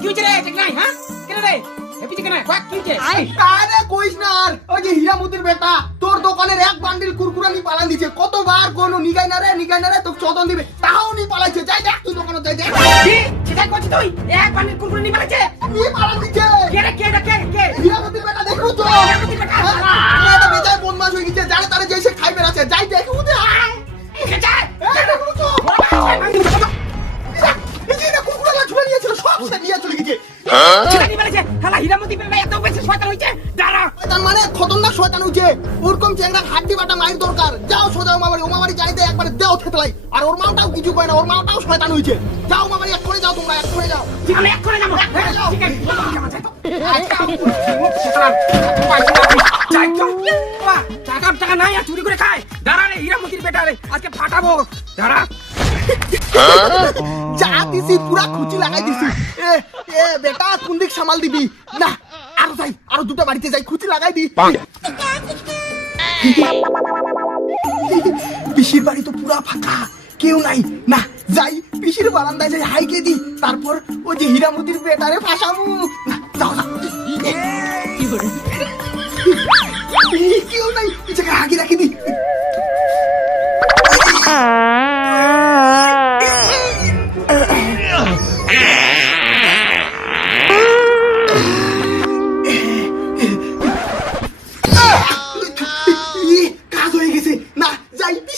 কি হয়েছে রে ঠিক নাই হ্যাঁ কেন রে এ পিছে বাক কি হয়েছে আরে কইস না আর ওই যে হীরামতির বেটা তোর দোকানের এক বান্ডিল কুরকুরা নি পালান দিছে কতবার কোনো নিগাই না রে নিগাই না রে তোকে চদন দিবে তাও নি পালাইছে যাই দেখ তুই দোকানে যাই দেখ কি সেটাই করছিস তুই এক পানির কুরকুরে পালাইছে নি পালান দিছে কে রে কে রে কে কে হীরামতির বেটা দেখো তো হীরামতির বেটা? চেংড়া হাড্ডি বাটা মায়ের দরকার। যাও সোজা বাড়ি ওমা বাড়ি যাইতে একবারে দেও থেতলাই আর ওর মাটাও কিছু কয় না ওর মাটাও শয়তান হইছে। যাও বাড়ি এক করে যাও তোমরা এক করে যাও। ঠিক আছে এক করে যাব। করে যাও। আমি। টাকা টাকা নাই আর চুরি করে খায়। দাঁড়া রে হীরামতির বেটা রে আজকে ফাটাবো। দাঁড়া। যা দিছি পুরা খুচি লাগাই দিছি। এ এ বেটা কোন দিক সামাল দিবি? না আরও যাই আরও দুটো বাড়িতে যাই খুচি লাগাই দি। পিসির বাড়ি তো পুরা ফাঁকা কেউ নাই। না যাই পিসির বারান্দায় যাই হাইকে দি তারপর ওই যে হীরামতির বেটারে ফাঁসাবো। না যাও যাও। কেউ নাই জায়গায় হাঁকি রাখি দি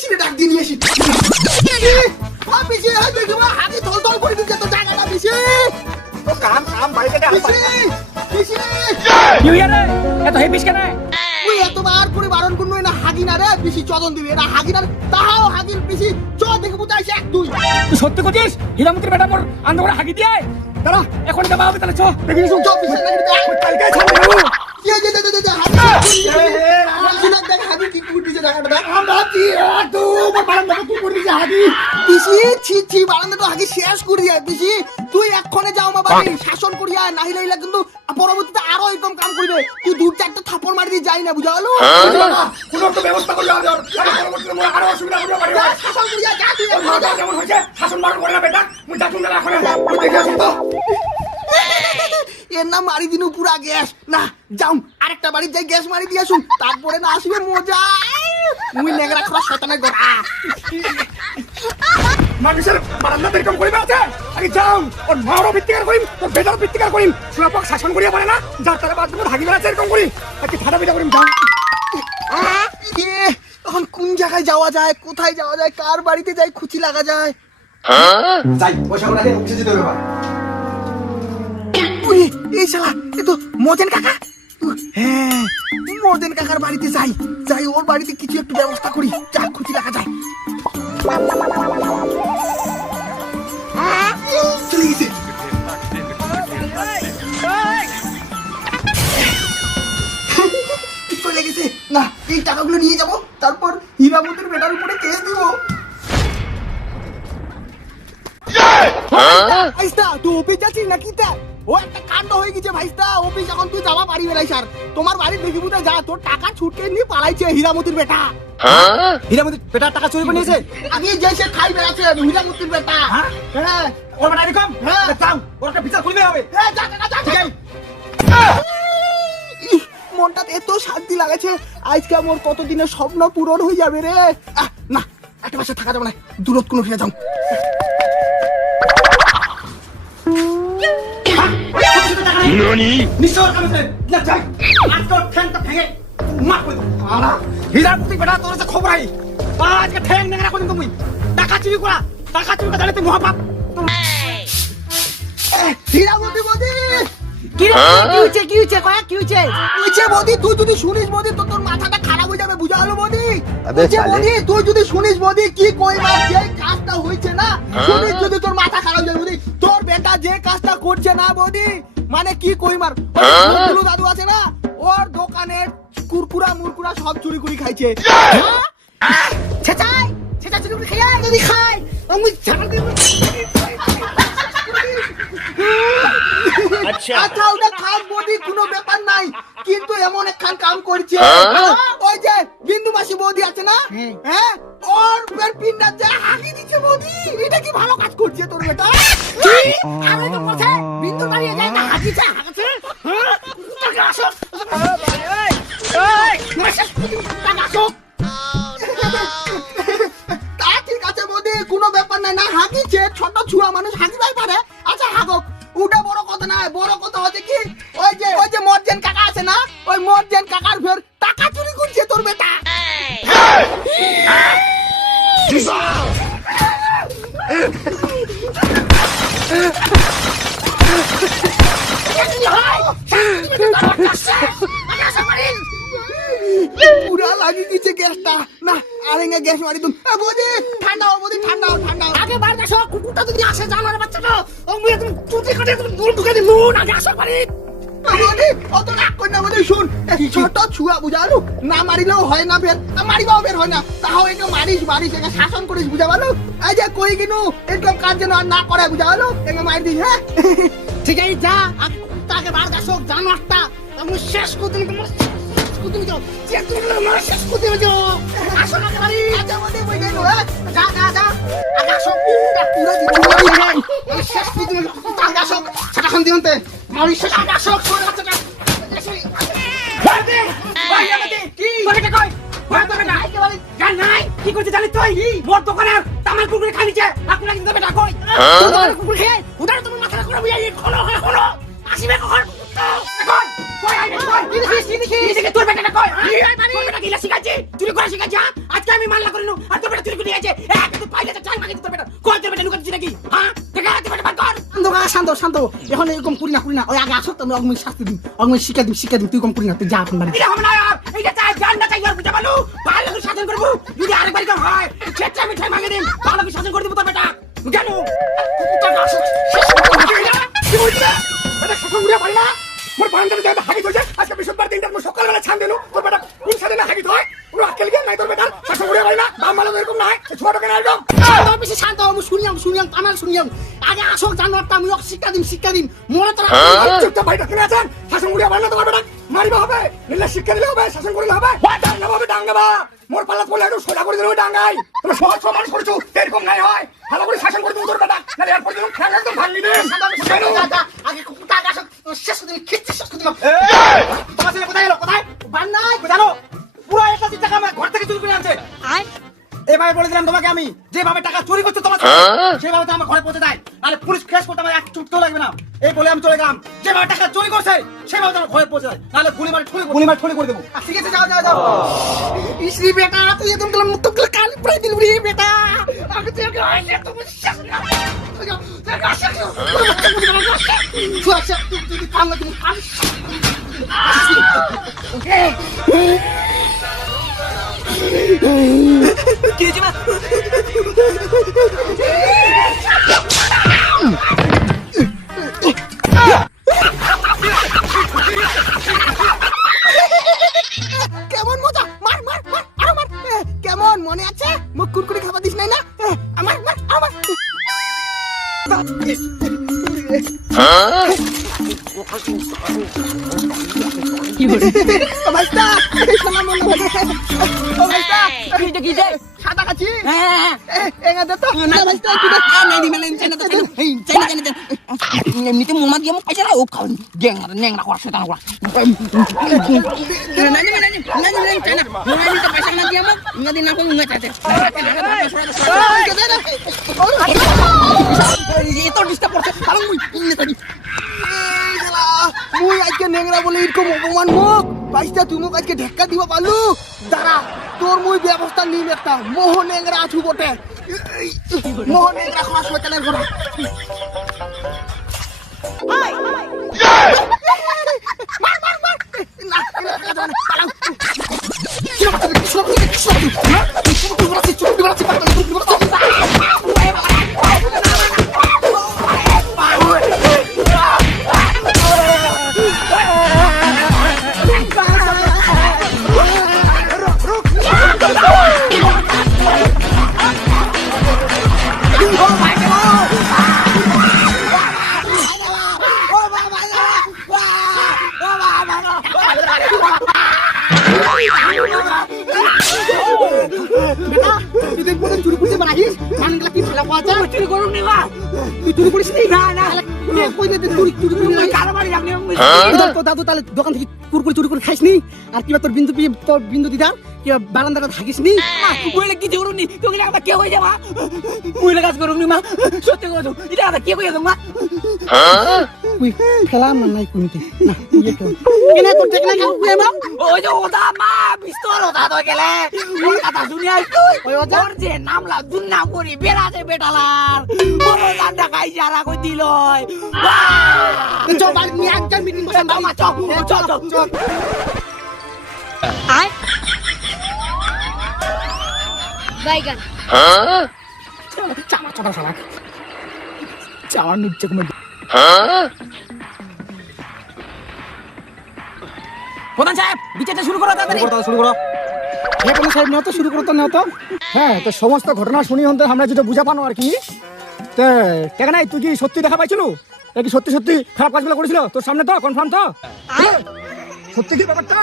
পিছনে ডাক দিয়ে নিয়ে আসি। ও পিছে হাই হাতে তল তল করে দিচ্ছে তো জায়গাটা পিছে কাম কাম বাড়িতে যা পিছে পিছে নিউ ইয়ারে এত হেপিস কেন? তুই এতবার করে বারণ করল না হাগি রে পিসি চদন দিবে। তাহাও পিসি চ দেখে এক তুই সত্যি করছিস হীরামতির বেটা মোর আন্দা করে হাগি দিয়ে? দাঁড়া এখন যাবা হবে তাহলে চ দেখি শুন চ পিছে না কালকে ছাড় দেবো যে যে যে যে যে হাগি হাগি না দেখ হাগি কি কুটিছে জায়গাটা দেখ তো আমার বারান্দা করে দিছে হাগি পিসি ছি ছি বারান্দাটা হাগি শেষ করে দিয়ে পিসি তুই এক্ষণে যাও মা বাড়ি শাসন করিয়া নাহিলে ইলা কিন্তু পরবর্তীতে আরও এরকম কাম করবে। তুই দূর চারটা থাপড় মারি দিয়ে যাই না বুঝা গেল? কোনো একটা ব্যবস্থা করলে আর পরবর্তীতে মোর আরও অসুবিধা হবে পারে শাসন করিয়া যা তুই তোর এক্ষণে মা যা। যেমন হয়েছে শাসন বারণ করে না বেটা। মুই যাচ্ছি না এখন। মুই দেখে আসি তো। এর নাম মারি দিনু পুরা গ্যাস। না যাও আরেকটা বাড়ি যাই গ্যাস মারি দিয়ে আসুন। তারপরে না আসবে মজা। মুই নেগরা খরা শতানের গোড়া মানুষের বারান্দা এরকম করিবে আছে? আগে যাও ওর মারও ভিত্তিকার করিম ওর বেটারও ভিত্তিকার করিম সুলাপক শাসন করিয়া পারে না যার তারা বাদ ভাগি বেড়াচ্ছে এরকম করি আজকে ফাটা পিটা করিম যাও। এখন কোন জায়গায় যাওয়া যায় কোথায় যাওয়া যায় কার বাড়িতে যাই খুচি লাগা যায়? যাই পয়সা করে অফিসে যেতে হবে এই শালা এ তো মজেন কাকা। হ্যাঁ মজেন কাকার বাড়িতে যাই। যাই ওর বাড়িতে কিছু একটু ব্যবস্থা করি। যা খুচি লাগা যায়। চলে গেছে। চলে গেছে। না এই টাকাগুলো নিয়ে যাব। তারপর হীরামতির বেটার উপরে কেস দিব। ভাইস্তা তুই যাচ্ছিস নাকি তা? ও একটা কাণ্ড হয়ে গেছে ভাইস্তা অফিস এখন তুই যাওয়া পারি বেড়াই স্যার তোমার বাড়ির দেখি বুঝে যা তোর টাকা ছুটকে নিয়ে পালাইছে হীরামতির বেটা। হীরামতি বেটার টাকা চুরি করে নিয়েছে? আমি যে সে খাই বেড়াচ্ছে হীরামতির বেটা। হ্যাঁ? হ্যাঁ? ওর বেটা এরকম? হ্যাঁ। যাও ওর একটা বিচার করবে হবে। হ্যাঁ, যা, যা, যা। ইহ, মনটাতে এত শান্তি লাগেছে আজকে আমার কতদিনের স্বপ্ন পূরণ হয়ে যাবে রে। আহ, না একটা পাশে থাকা যাবে না দূরত কোনো ফিরে যাও। নিশ্চয় কামে যায় না যাই। আজ তোর ঠ্যাংটা ভেঙে মার করে দেবো। আলা হীরামতি বেটা তোর যে খবর আই। আজকে ঠ্যাং নেগরা করে তুমি টাকা চুরি করা। টাকা চুরি করা তুই মহাপাপ। হীরামতি বদি! কি কি হচ্ছে কি হচ্ছে কয়া কি হচ্ছে নিচে বদি? তুই যদি শুনিস বদি তো তোর মাথাটা খারাপ হয়ে যাবে বুঝা হলো বদি? আবে নিচে তুই যদি শুনিস বদি কি কই যে কাজটা হয়েছে না শুনিস যদি তোর মাথা খারাপ হয়ে যাবে তোর বেটা যে কাজটা করছে না বদি মানে কি কই মার? ওই দাদু আছে না? ওর দোকানের কুরকুরা মুরকুরা সব চুরি করে খাইছে ছেচাই! ছেচা চুরি করে খাই যদি খাই আমি ছাড় দেব আচ্ছা। ওটা খাস বদি কোনো ব্যাপার নাই। কিন্তু এমন একখান কাম করছে। ওই যে বিন্দু মাসি বৌদি আছে না? হ্যাঁ। ওর পেট পিন্ডা যা হাগি দিচ্ছে বৌদি এটা কি ভালো কাজ করছে তোর বেটা? আমি তো masuk. Oi, oi, masuk. Masuk. তা ঠিক আছে বৌদি কোনো ব্যাপার নাই না হাগিছে ছোট ছুয়া মানুষ হাগিবাই পারে আচ্ছা হাগক ওটা বড় কথা না বড় কথা হচ্ছে কি ওই যে ওই যে মর্জেন কাকা আছে না ওই মর্জেন কাকার ফের টাকা চুরি করছে তোর বেটা পুরা লাগিয়ে দিচ্ছে গ্যাসটা। না আরেঙ্গা গ্যাস মারি তুম বৌদি ঠান্ডা হও বৌদি ঠান্ডা হও ঠান্ডা আগে বাড়ি আসো কুকুরটা যদি আসে জানোয়ার বাচ্চাটা ও মুই একদম চুটি কাটে একদম নুন ঢুকে দিই নুন আগে আসো বাড়ি। অত রাগ কর না বৌদি শুন। ছোট ছুয়া বুঝালু? না মারিলেও হয় না ফের না মারিবাও বের হয় না। তাও একটু মারিস মারিস একে শাসন করিস বুঝা পারলু এই যে কই কিনু এরকম কাজ যেন আর না করে বুঝা পারলু একে মারি দিস হ্যাঁ? ঠিক আছে যা আগে কুকুরটা আগে বাড়ি আসো জানোয়ারটা আমি শেষ করে দিন তোমার শেষ করে দিন যাও। যে তুমি আমার শেষ করে দিন যাও আসো না বাড়ি আচ্ছা বৌদি বই গেল হ্যাঁ যা যা যা। আগে আসো। কুকুরটা পুরো দিন আমি শেষ করে দিন কুকুরটা আগে আসো সেটা খান দিনতে আমি শেষ। আগে আসো ছোট বাচ্চাটা কি? করছে জানিস তুই? মোর দোকানের তামাল কুকুরে খানিছে আপনার কিন্তু বেটা কই তোমার কুকুর উদার তোমার মাথাটা করে বুঝাই খোলো খোলো খোলো আসিবে কখন? হয়? হ্যাঁ? আজকে আমি মাল্লা করে আর তোর বেটা চুরি করে নিয়েছে তুই পাইলে তো তোর বেটা। কই তোর বেটা লুকাচ্ছিস নাকি? হ্যাঁ? শান্ত শান্ত। এখন এরকম করি না করি না। ওই আগে আসো তুমি অগমিক শাস্তি দিন অগমিক শিক্ষা দিন শিক্ষা দিন তুই কম করি না তুই যা এখন বাড়ি। এটা হবে না এইটা চাই জান না চাই আর বুঝা পালু। ভালো করে শাসন করব। যদি আরেকবার হয় চেষ্টা আমি ঠাই মাগে দিন ভালো করে শাসন করে দিব তোর বেটা। কেন মোর যাবে হাগি ধরে আজকে বৃহস্পতিবার দিনটা মোর সকালবেলা ছান দিনু তোর বেটা কোন সাথে না হাগি ধরে পুরো আকেল জ্ঞান নাই তোর বেটা শাসন উড়ে হয় না দাম মালো এরকম নাই। ছোট কেন একদম তোর বেশি শান্ত হব শুনিয়াম শুনিয়াম আমার শুনিয়াম। আগে আসো জানোয়ারটা আমি শিক্ষা দিন শিক্ষা দিন মরে তোরা চুপটা বাইটা কিনে আছেন? শাসন উড়ে হয় না তোমার বেটা মারিবা হবে নিলে শিক্ষা দিলে হবে শাসন করলে হবে। ডাঙ্গা হবে ডাঙ্গাবা। মোর পাল্লা পড়লে একটু সোজা করে দিলে ওই ডাঙ্গাই তুমি সহজ সমান করেছ এরকম নাই হয়। ভালো করে শাসন করে দেবো তোর বেটা নাহলে এরপর দিন খেলা একদম ভাঙি দে আগে কুকুরটা আগে শেষ করে দিন খিচ্ছে শেষ করে দিলাম তোমার ছেলে কোথায় গেলো? কোথায়? বান্নাই জানো? পুরো একটা টাকা আমার ঘর থেকে চুরি করে আনছে। এভাবে বলে দিলাম তোমাকে আমি যেভাবে টাকা চুরি করছ তোমার সেভাবে তো আমার ঘরে পৌঁছে দেয় নাহলে পুলিশ কেস করতে আমার এক চুটতেও লাগবে না। এই বলে আমি চলে গেলাম। যে যেভাবে টাকা চুরি করছে সে তো আমার ঘরে পৌঁছে দেয় নাহলে গুলি মারি ঠুলি গুলি মারি ঠুলি করে দেবো। ঠিক আছে যাও যাও যাও। ইসরি বেটা তুই একদম গেলাম মুক্ত গেলে কালি পুরাই দিল রে বেটা। আগে তুই আগে আইলে তুমি শেষ না কেমন ভাইস্তা, সালাম। ও ভাইস্তা, কিটা কিটা সাদা খাচ্ছি হ্যাঁ এ, এঙ্গা দে তো। না ভাইস্তা, একটু দে। নাই দি মেলেন চাইনা তো এই চাইনা চাইনা এমনিতে মোমা দিয়ে মোক পাইছে ও খাওন গেং আর নেং না করা সেটা করা নাই নাই নাই নাই নাই চাইনা মোমা দিতে পয়সা না দিয়ে মোক নদি না কোন নয় চাইতে এঙ্গা দে না। এত ডিস্টার্ব করছে ভালো মুই ইন্নে করি এই শালা, মুই আজকে নেংরা বলে তোর মুই ব্যবস্থা নিম একটা। মোহ নেংরা আছু বটে। এই, মোহ নেংরা খাওয়া শয়তানের বলেন চুরি করতে পারিস? মানগুলা কি ভালো কথা চুরি করুন নি তুই চুরি করিস নি? না না না বাড়ি আপনি দাদু তাহলে দোকান থেকে কুরকুরি চুরি করে খাইস নি আর কিবা তোর বিন্দু পি- তোর বিন্দু দিদার কিবা বারান্দাটা থাকিস নি বলে কি নি? তোকে আবার কে হয়ে যাবা মহিলা কাজ করুন নি মা? সত্যি কথা এটা আবার কে হয়ে যাবা মা? তুই ফেলাম না নাই কোনতে না ইয়ে কর কেনে তোর টেকনা কাম কুয়ে মাম ওই যে ওদা মা বিস্তর ওদা তো গেলে। ওর কথা শুনি আর তুই। ওই ওদা? যে নামলা দুন্না করি বেড়াতে বেটালার। ওর ওদানটা খাই যারা কই দিল চামা চামা শালা চামা নিচ্ছে কোনো প্রধান সাহেব বিচারটা শুরু করো তাড়াতাড়ি শুরু করো হে কোনো সাহেব নাও শুরু নাও তো হ্যাঁ তো সমস্ত ঘটনা শুনি হতে আমরা যেটা বুঝা পানো আর কি। তো কেন নাই? তুই কি সত্যি দেখা পাইছিল? কি সত্যি সত্যি খারাপ কাজগুলো করেছিল? তোর সামনে তো কনফার্ম তো? সত্যি কি ব্যাপারটা?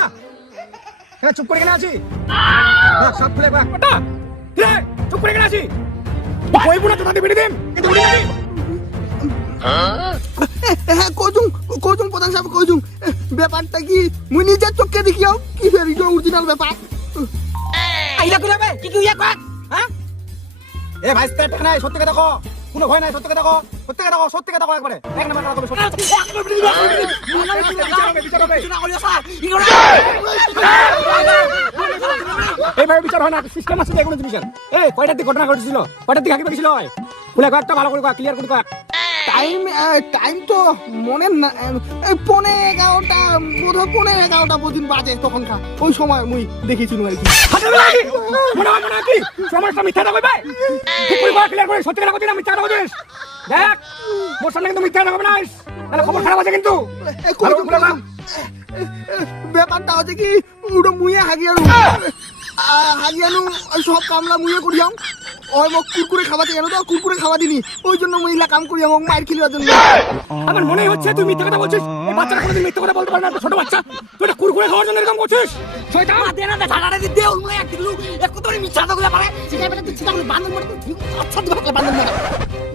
কেন চুপ করে কেন আছি? সব রে? চুপ করে কেন আছি? কইবো না তো তাদের বিড়ি দিন। কিন্তু দিন হ্যাঁ কজুং কজুং প্রধান সাহেব কজুং ব্যাপারটা কি? মুই নিজের চোখে দেখিও কি ফেরি অরিজিনাল ব্যাপার। আইলা করে বে কি কি ইয়া কর? হ্যাঁ? এ ভাই স্টেট নাই সত্যি কথা কো কোনো ভয় নাই সত্যকে কথা কো সত্যি কথা কো সত্যি একবারে। এক নাম্বার এইভাবে বিচার হয় না সিস্টেম আছে এগুলো জিনিসের। এই, কয়টার দিকে ঘটনা ঘটেছিল? কয়টার দিকে হাঁকি পেয়েছিল বলে কয়েকটা, ভালো করে ক্লিয়ার করে কয়েক। টাইম টাইম তো মনে না এই পনে এগারোটা বোধ হয় পনে এগারোটা পর্যন্ত বাজে তখনকার। ওই সময় মুই দেখেছিল আর কি। মনে হয় মনে হয় কি? সমস্যা মিথ্যা না কইবে ঠিক করে ক্লিয়ার করে সত্যি কথা না মিথ্যা কথা কইছিস দেখ মোর সামনে কিন্তু মিথ্যা কথা কইবে না তাহলে খবর খারাপ আছে কিন্তু। ব্যাপারটা হচ্ছে কি ওটা মুয়ে হাগিয়ানু। হাগিয়ানু সব কামলা মুয়ে করিয়াম ওই মোক কুরকুরে খাওয়াতে জানো তো কুরকুরে খাওয়া দিনি। ওই জন্য মহিলা কাম খেলিবার জন্য। আমার মনে হচ্ছে তুই মিথ্যা কথা বলছিস। এই বাচ্চাটা কোনোদিন মিথ্যা কথা বলতে পারে না ছোট বাচ্চা। তুই এটা কুরকুরে খাওয়ার জন্য এরকম করছিস? শয়তান! মা দেনা দে দে দে এক দিলু এক কত মিছা তো গুলা পারে। বেটা তুই মরে তুই আচ্ছা মরে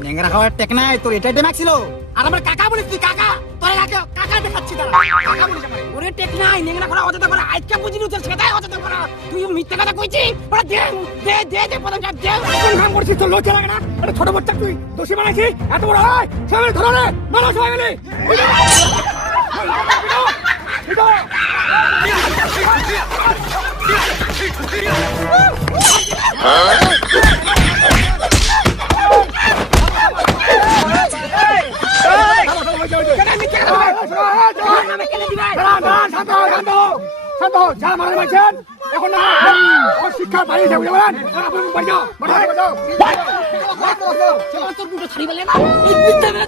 নেংরা খাওয়ার টেক নাই তোর এটাই টেক ছিল। আর আমার কাকা বলিস তুই কাকা? তোর আগে কাকা দেখাচ্ছি তারা টেক নাই নেংরা খাওয়া অযথা করে আজকে বুঝিনি তোর সেটাই অযথা করে তুই মিথ্যা কথা কইছিস ওরা দে দে দে দে সাহেব দে কোন কাম করছিস তোর লজ্জা লাগে না একটা ছোট বাচ্চা তুই দোষী বানাইছিস এত বড় হয় সবাই ধরো রে মারা সবাই মিলে এখন না শিক্ষা বাড়িয়েছে বুঝে বলেন বাড়ি যাও বাড়ি যাও। তোর বুটো ছাড়ি বলে না? এই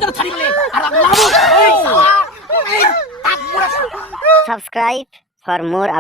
তোর বলে। আর লাভ এই সালা এই তাক পুরা subscribe for more